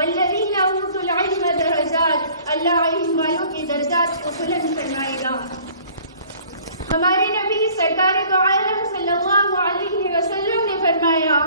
والذین اوتوا العلم درجات، اللہ علم والوں کے درجات کو بلند فرمائے گا۔ ہمارے نبی سرکار دو عالم صلی اللہ علیہ وسلم نے فرمایا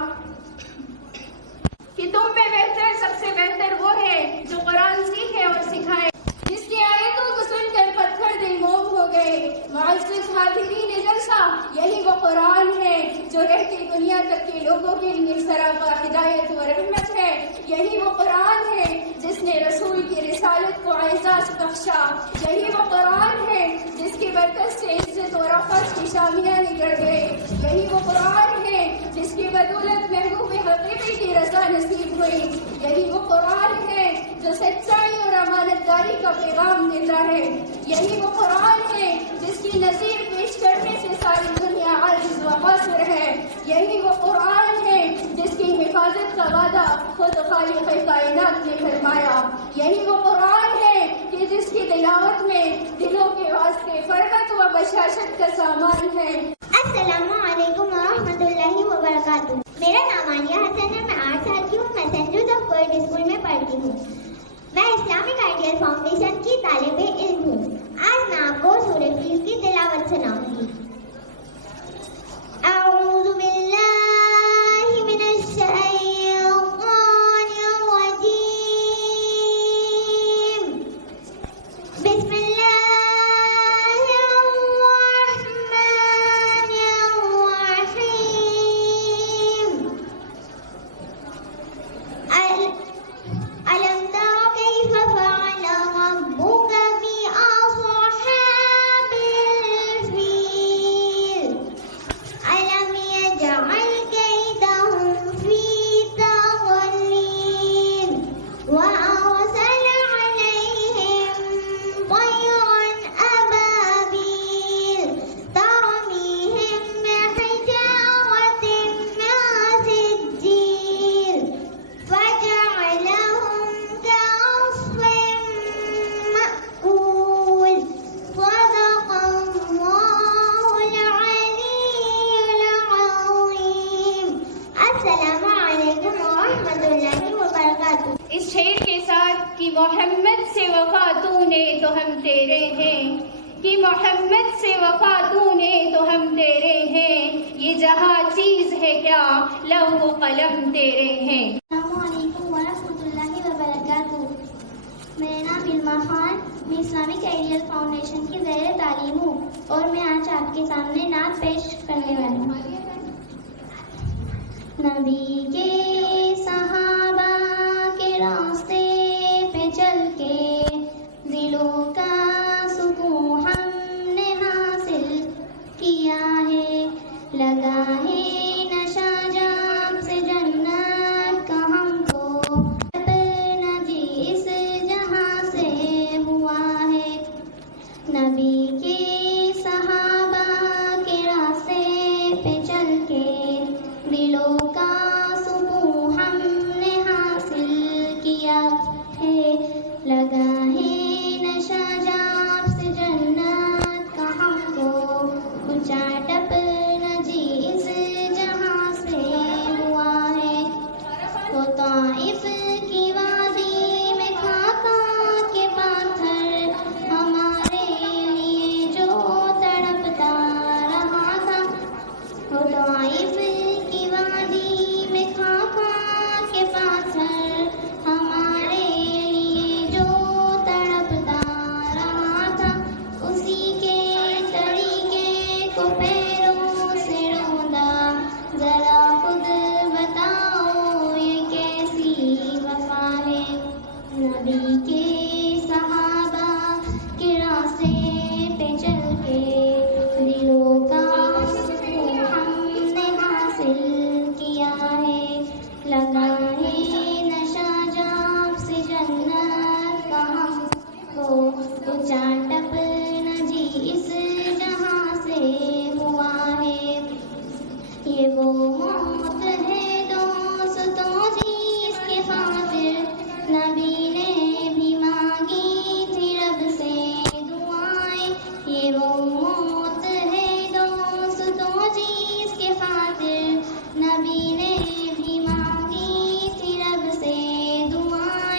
کہ تم میں بہتر، سب سے بہتر وہ ہے جو قرآن سیکھے اور سکھائے، جس کی آیتوں کو سن کر پتھر دل موم ہو گئے۔ معزز حاضرین جلسہ، یہی وہ قرآن ہے جو رہتی دنیا تک کے لوگوں کے لیے سراپا ہدایت و رحمت ہے۔ یہی وہ قرآن ہے جس نے رسول کی رسالت کو اعزاز بخشا۔ یہی وہ قرآن ہے جس کی برکت سے عزت و رفعت کی شامیاں نکل گئے۔ یہی وہ قرآن ہے جس کی بدولت محبوب حقیقی کی رضا نصیب ہوئی۔ یہی وہ قرآن ہے جو سچائی اور امانت داری کا پیغام دیتا ہے۔ یہی وہ قرآن ہے جس کی نظیر پیش کرنے سے ساری دنیا عاجز و قاصر ہے۔ یہی وہ قرآن ہے جس کی حفاظت کا وعدہ خود خالق کائنات نے فرمایا۔ یہی وہ قرآن ہے کہ جس کی تلاوت میں دلوں کے واسطے فرحت و بشاشت کا سامان ہے۔ السلام علیکم ورحمۃ اللہ وبرکاتہ۔ میرا نام عالیہ حسن ہے، میں 8 سال کی ہوں، میں سینٹ جوزف کوئٹ اسکول میں پڑھتی ہوں۔ میں اسلامک آئیڈیل فاؤنڈیشن کی طالب علم ہوں۔ آج میں آپ کو سورہ فیل کی تلاوت سناؤں گی۔ اعوذ باللہ من الشیطان الرجیم، بسم اللہ محمد سے وفا تو نے تو ہم تیرے ہیں، کہ محمد سے وفا تو نے تو ہم تیرے ہیں، یہ جہاں چیز ہے کیا لوح و قلم تیرے ہیں۔ السلام علیکم ورحمۃ اللہ وبرکاتہ۔ میرا نام علما خان، میں اسلامک آئیڈیل فاؤنڈیشن کی زیر تعلیم ہوں اور میں آج آپ کے سامنے نعت پیش کرنے والی ہوں۔ نبی کے صحابہ کے راستے پہ چل کے دلوں کا سکون ہم نے حاصل کیا ہے، لگا ہے نشہ جام سے جنت کا ہم کو، اپنا جی اس جہاں سے ہوا ہے۔ نبی کے صحابہ کے راستے پہ چل کے دلوں کا سکون ہم نے حاصل کیا ہے، لگا ہے نشہ جام سے جنت کا ہم کو، اونچا ٹپنا جی اس جہاں سے ہوا ہے۔ وہ طائف کی وادی میں کھاتا کے پاتھر ہمارے لیے جو تڑپتا رہا تھا، وہ طائف کی وادی میں کھاتا کے پاتھر ہمارے لیے جو تڑپتا رہا تھا، اسی کے طریقے کو پیروں سے روندا، ذرا خود بتاؤ یہ کیسی وفا ہے۔ نبی کے صحابہ کے راستے پہ چل کے دلوں کا سکون ہم نے حاصل کیا ہے، لگا ہے نشہ جام سے جنت کا ہم کو، اونچا ٹپنا جی اس جہاں سے ہوا ہے۔ یہ وہ موت ہے دوستوں جس کے خاطر نبی نے بھی مانگی تھی رب سے دعائیں، یہ وہ موت ہے دوستوں جس کے خاطر نبی نے بھی مانگی تھی رب سے دعائیں۔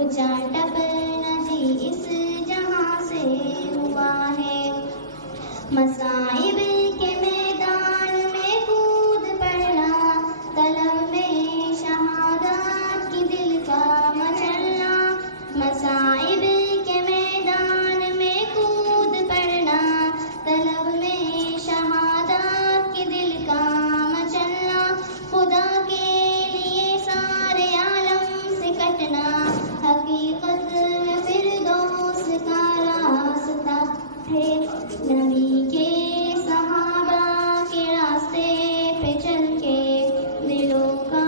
اچاٹب ندی اس جہاں سے ہوا ہے. مصائب کے میدان میں کود پڑنا، طلب میں شہادت کی دل کا مچلنا. مصائب کے میدان میں کود پڑنا، طلب میں شہادت کی دل کا مچلنا. خدا کے لیے سارے عالم سے کٹنا، حقیقت میں فردوس کا راستہ ہے. نبی کے صحابہ کے راستے پہ چل کے دلوں کا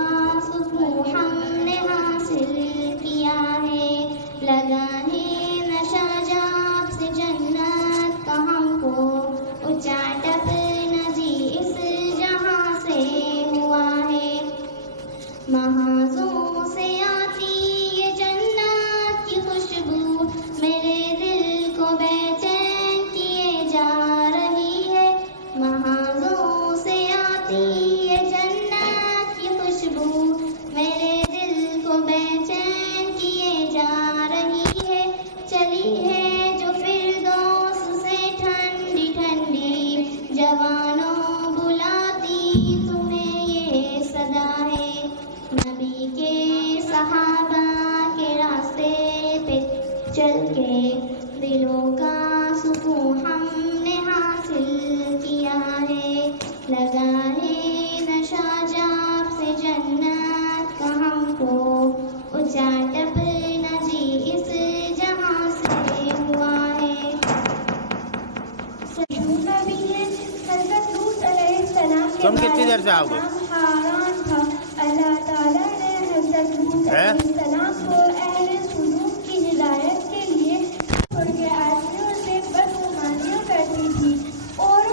سکون ہم نے حاصل کیا ہے. لگانے نشہ جاب سے جنت کا ہم کو اچاٹب ندی اس جہاں سے ہوا ہے. محاذوں سے آتی یہ جنت کی خوشبو میرے دل کو بے چین کیے جا رہی ہے. محاذوں سے آتی یہ جنت کی خوشبو میرے دل کو بے چین کیے جا رہی ہے. چلی ہے جو فردوس سے ٹھنڈی ٹھنڈی، جوانوں بلاتی تمہیں یہ صدا ہے. نبی کے صحابہ کے راستے پہ چل کے دلوں کا سکون ہم نے حاصل کیا ہے. لگا ہے نشہ جاب سے جنت کا ہم کو اچاٹب ندی اس جہاں سے ہوا ہے. سجودہ بھی ہے. حضرت لوط علیہ السلام کے تم کتنی دیر سے آؤ گے؟ حیران تھا. اللہ تعالیٰ نے حضرت لوط علیہ السلام کو اہل سلوک کی ہدایت کے لیے چھوڑ کے آدمیوں سے بدگمانیاں کرتی تھی اور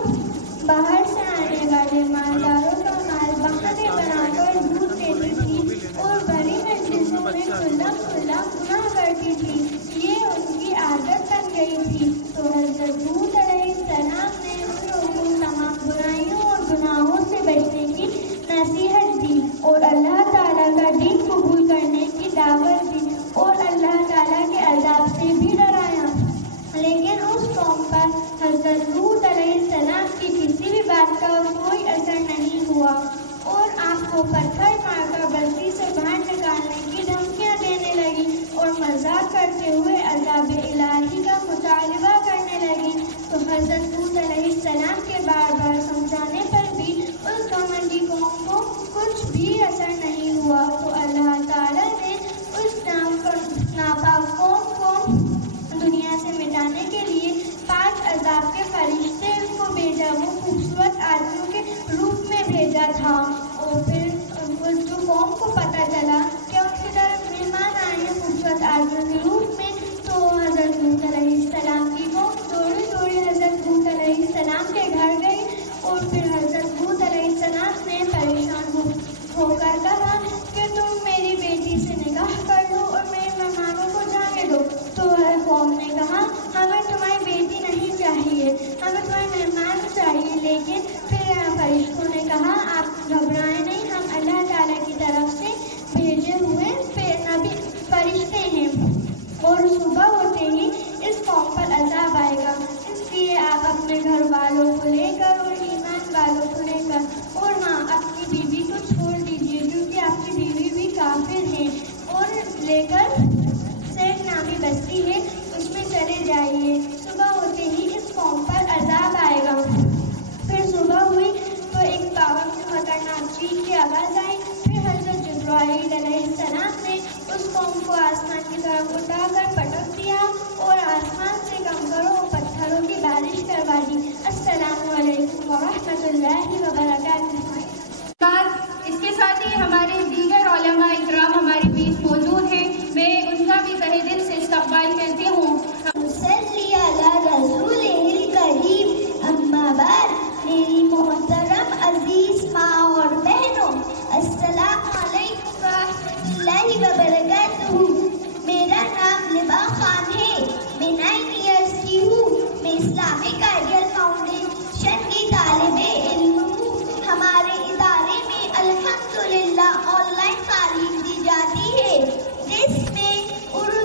باہر سے آنے والے مالداروں کا مال بہانے بنا کر لوٹ لیتی تھی اور بڑی مجلسوں میں کھلا کھلا گناہ کرتی تھی. یہ ان کی عادت بن گئی تھی. تو حضرت لوط علیہ السلام نے ان لوگوں کو تمام برائیوں اور گناہوں سے بچنے کی نصیحت دی اور اللہ تعالیٰ کا دین قبول کرنے کی دعوت دی اور اللہ تعالیٰ کے عذاب سے بھی ڈرایا. لیکن اس قوم پر حضرت لوط علیہ السلام کی کسی بھی بات کا کوئی اثر نہیں ہوا اور آپ کو پتھر مار کر بستی سے باہر نکالنے کی دھمکیاں دینے لگی اور مذاق کرتے ہوئے عذاب الہی کا مطالبہ کرنے لگی. تو حضرت لوط علیہ السلام کے بار بار سمجھانے پر بھی اس گھمنڈی قوم کو کچھ بھی اثر نہیں ہوا. تو اللہ تعالیٰ نے اس ناپاک قوم کو دنیا سے مٹانے کے لیے 5 عذاب کے فرشتے کو بھیجا. وہ خوبصورت آدمیوں کے روپ میں بھیجا تھا اور پھر جو قوم کو پتہ چلا کہ ان کی طرف مہمان آئے ہیں خوبصورت آدمیوں کے روپ میں، تو حضرت لوط علیہ السلام کی قوم دوڑی دوڑی حضرت لوط علیہ السلام کے گھر گئی اور پھر حضرت لوط علیہ السلام نے پریشان ہو کر کہا کہ تم میری بیٹی سے نکاح کر لو اور میرے مہمانوں کو جانے دو. تو قوم نے کہا ہمیں تمہاری بیٹی نہیں چاہیے، ہمیں تمہارے مہمان چاہیے. لیکن پھر فرشتوں نے کہا آپ گھبرائیں نہیں، ہم اللہ تعالیٰ کی طرف سے بھیجے ہوئے نبی فرشتے ہیں اور صبح ہوتے ہی اس قوم پر عذاب آئے گا. اس لیے آپ اپنے گھر والوں کو لے کر اور ایمان والوں کو لے کر اور ہاں اپنی بیوی کو چھوڑ دیجیے کیونکہ آپ کی بیوی بھی کافر ہے، اور لے کر سیٹ نامی بستی ہے اس میں چلے جائیے. صبح ہوتے ہی اس قوم پر عذاب آئے گا. پھر صبح ہوئی تو ایک پاون سے خطرناک چیز کی آواز آئی. پھر حضرت جبرائیل علیہ السلام نے اس قوم کو آسمان کی طرف اٹھا کر پٹک دیا اور آسمان سے کنکروں اور پتھروں کی بارش کروا دی. السلام علیکم ورحمۃ اللہ وبرکاتہ. اس کے ساتھ ہی ہمارے دیگر علماء اکرام ہمارے بیچ موجود ہیں. میں ان کا بھی تہہ دل سے استقبال کرتی ہوں. صلی علی رسول کریم. اما بعد میری محترم عزیز ماں اور بہنوں، السلام علیکم ورحمۃ اللہ وبرکاتہ. میرا نام لبا خان ہے. میں 9 ایئرس کی ہوں. میں اسلامک آئیڈیل فاؤنڈیشن کی طالب علم ہوں. ہمارے ادارے میں الحمدللہ آن لائن تعلیم دی جاتی ہے جس میں اردو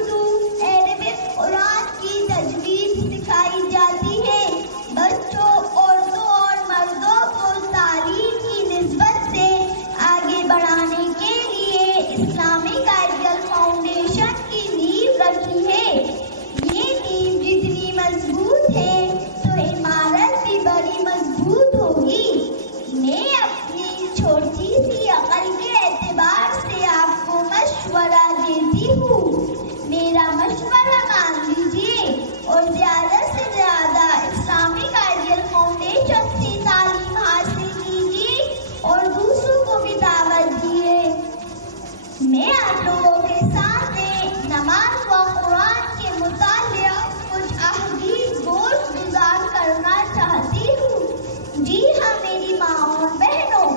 آپ لوگوں کے سامنے نماز و قرآن کے متعلق کچھ احادیث گزار کرنا چاہتی ہوں۔ جی ہاں میری ماں اور بہنوں،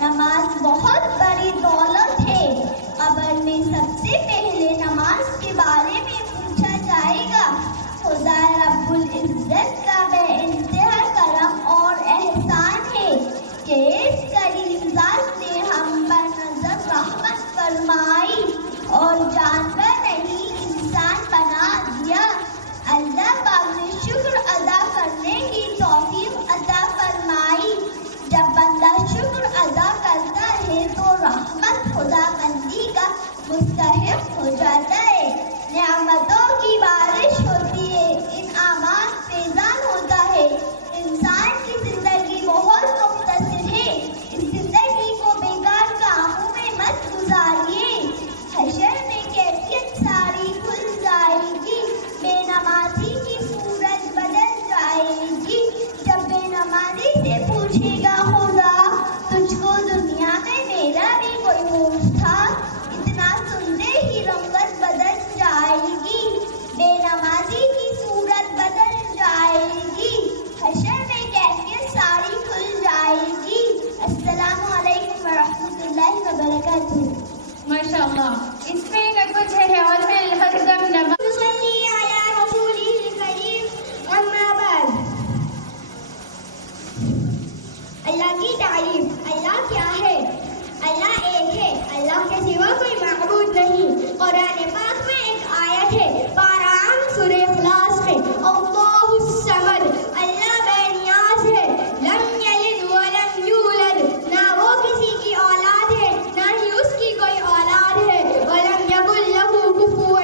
نماز بہت بڑی دولت ہے۔ قبر میں سب سے پہلے نماز کے بارے میں پوچھا جائے گا۔ خدا رب العزت کا بے انتہا کرم اور احسان ہے کہ اس کریم ذات نے ہم پر نظر رحمت فرمائی اور جانور نہیں انسان بنا دیا۔ اللہ پاک نے شکر ادا کرنے کی توفیق عطا فرمائی۔ جب بندہ شکر ادا کرتا ہے تو رحمت خدا بندی کا مستحق ہو جاتا ہے، نعمتوں کی بارش ہوتی ہے، انعامات فیضان ہوتا ہے۔ انسان کی زندگی بہت مختصر ہے، اس زندگی کو بیکار کاموں میں مت گزاریے۔ حشر میں کیفیت ساری کھل جائے گی، بے نمازی کی صورت بدل جائے گی۔ جب بے نمازی سے پوچھے گا خدا تجھ کو دنیا میں میرا بھی کوئی موج تھا، اتنا سنتے ہی رنگت بدل جائے گی، بے نمازی کی صورت بدل جائے گی، حشر میں کیفیت ساری کھل جائے گی۔ السلام علیکم ورحمۃ اللہ وبرکاتہ۔ ماشاء اللہ، اس میں کا کچھ ہے اور میں الحمد نماز صلی علی رسولہ الکریم، اما بعد۔ اللہ کی تعریف۔ اللہ کیا ہے؟ اللہ ایک ہے، اللہ کے سوا کوئی معبود نہیں۔ قرآن پاک میں ایک آیت ہے، پارہ سورہ اخلاص میں، اللہ الصمد، اللہ بے نیاز ہے، لم یلد ولم یولد، نہ وہ کسی کی اولاد ہے نہ ہی اس کی کوئی اولاد ہے، ولم یکن لہ کفوا